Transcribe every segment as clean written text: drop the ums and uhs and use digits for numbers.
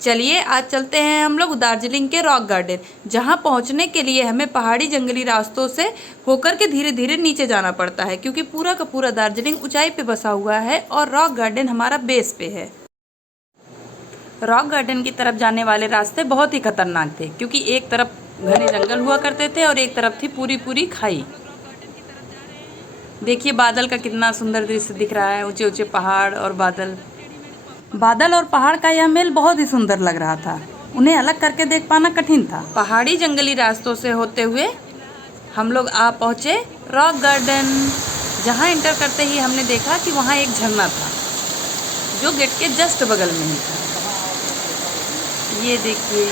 चलिए आज चलते हैं हम लोग दार्जिलिंग के रॉक गार्डन, जहां पहुंचने के लिए हमें पहाड़ी जंगली रास्तों से होकर के धीरे धीरे नीचे जाना पड़ता है, क्योंकि पूरा का पूरा दार्जिलिंग ऊंचाई पे बसा हुआ है और रॉक गार्डन हमारा बेस पे है। रॉक गार्डन की तरफ जाने वाले रास्ते बहुत ही खतरनाक थे, क्योंकि एक तरफ घने जंगल हुआ करते थे और एक तरफ थी पूरी पूरी खाई। देखिए बादल का कितना सुंदर दृश्य दिख रहा है, ऊंचे ऊंचे पहाड़ और बादल और पहाड़ का यह मेल बहुत ही सुंदर लग रहा था। उन्हें अलग करके देख पाना कठिन था। पहाड़ी जंगली रास्तों से होते हुए हम लोग आ पहुँचे रॉक गार्डन, जहाँ एंटर करते ही हमने देखा कि वहाँ एक झरना था, जो गेट के जस्ट बगल में ही था। ये देखिए,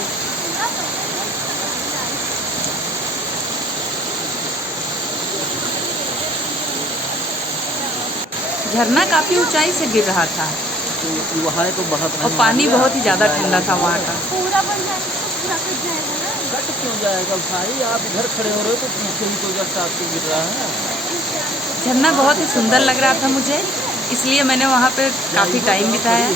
झरना काफ़ी ऊंचाई से गिर रहा था वहाँ तो बहुत और पानी बहुत ही ज़्यादा ठंडा था वहाँ का। कट क्यों जाएगा भाई, आप इधर खड़े हो रहे हो तो पीछे ही तो जस्ट आपको गिर रहा है। झरना बहुत ही सुंदर लग रहा था मुझे, इसलिए मैंने वहाँ पे काफ़ी टाइम बिताया।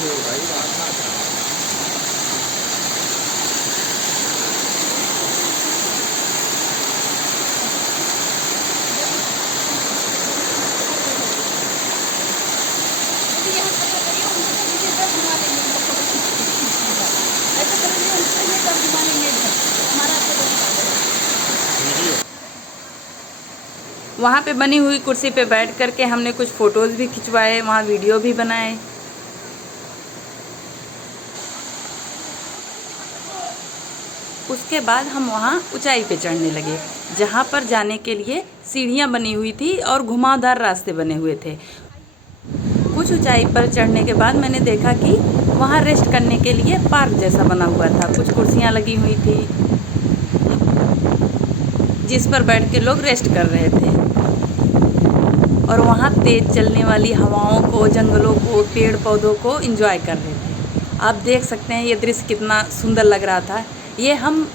वहाँ पे बनी हुई कुर्सी पे बैठ करके हमने कुछ फ़ोटोज़ भी खिंचवाए, वहाँ वीडियो भी बनाए। उसके बाद हम वहाँ ऊंचाई पे चढ़ने लगे, जहाँ पर जाने के लिए सीढ़ियाँ बनी हुई थी और घुमावदार रास्ते बने हुए थे। कुछ ऊंचाई पर चढ़ने के बाद मैंने देखा कि वहाँ रेस्ट करने के लिए पार्क जैसा बना हुआ था। कुछ कुर्सियाँ लगी हुई थी जिस पर बैठ के लोग रेस्ट कर रहे थे, और वहाँ तेज़ चलने वाली हवाओं को, जंगलों को, पेड़ पौधों को एंजॉय कर रहे थे। आप देख सकते हैं ये दृश्य कितना सुंदर लग रहा था। ये हम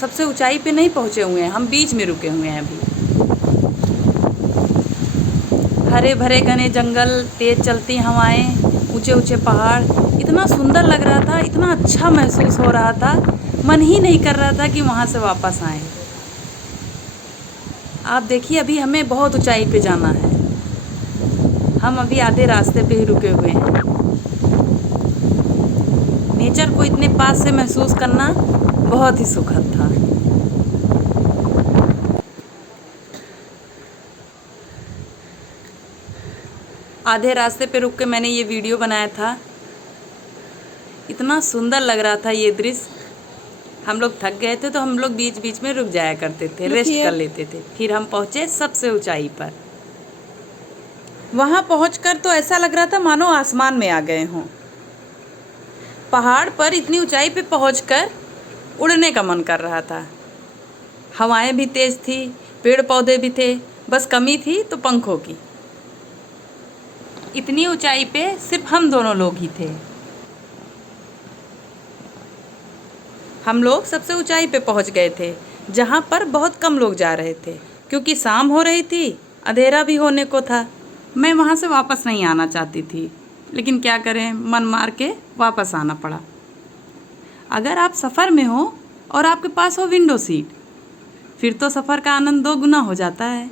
सबसे ऊंचाई पे नहीं पहुँचे हुए हैं, हम बीच में रुके हुए हैं अभी। हरे भरे घने जंगल, तेज़ चलती हवाएं, ऊंचे ऊंचे पहाड़, इतना सुंदर लग रहा था, इतना अच्छा महसूस हो रहा था, मन ही नहीं कर रहा था कि वहाँ से वापस आएँ। आप देखिए अभी हमें बहुत ऊंचाई पे जाना है, हम अभी आधे रास्ते पे ही रुके हुए हैं। नेचर को इतने पास से महसूस करना बहुत ही सुखद था। आधे रास्ते पे रुक के मैंने ये वीडियो बनाया था, इतना सुंदर लग रहा था ये दृश्य। हम लोग थक गए थे तो हम लोग बीच बीच में रुक जाया करते थे, रेस्ट कर लेते थे। फिर हम पहुँचे सबसे ऊंचाई पर। वहाँ पहुँचकर तो ऐसा लग रहा था मानो आसमान में आ गए हों। पहाड़ पर इतनी ऊंचाई पे पहुँचकर उड़ने का मन कर रहा था। हवाएं भी तेज़ थी, पेड़ पौधे भी थे, बस कमी थी तो पंखों की। इतनी ऊंचाई पे सिर्फ हम दोनों लोग ही थे। हम लोग सबसे ऊंचाई पे पहुंच गए थे, जहां पर बहुत कम लोग जा रहे थे, क्योंकि शाम हो रही थी, अंधेरा भी होने को था। मैं वहां से वापस नहीं आना चाहती थी, लेकिन क्या करें, मन मार के वापस आना पड़ा। अगर आप सफ़र में हो और आपके पास हो विंडो सीट, फिर तो सफ़र का आनंद 2 गुना हो जाता है।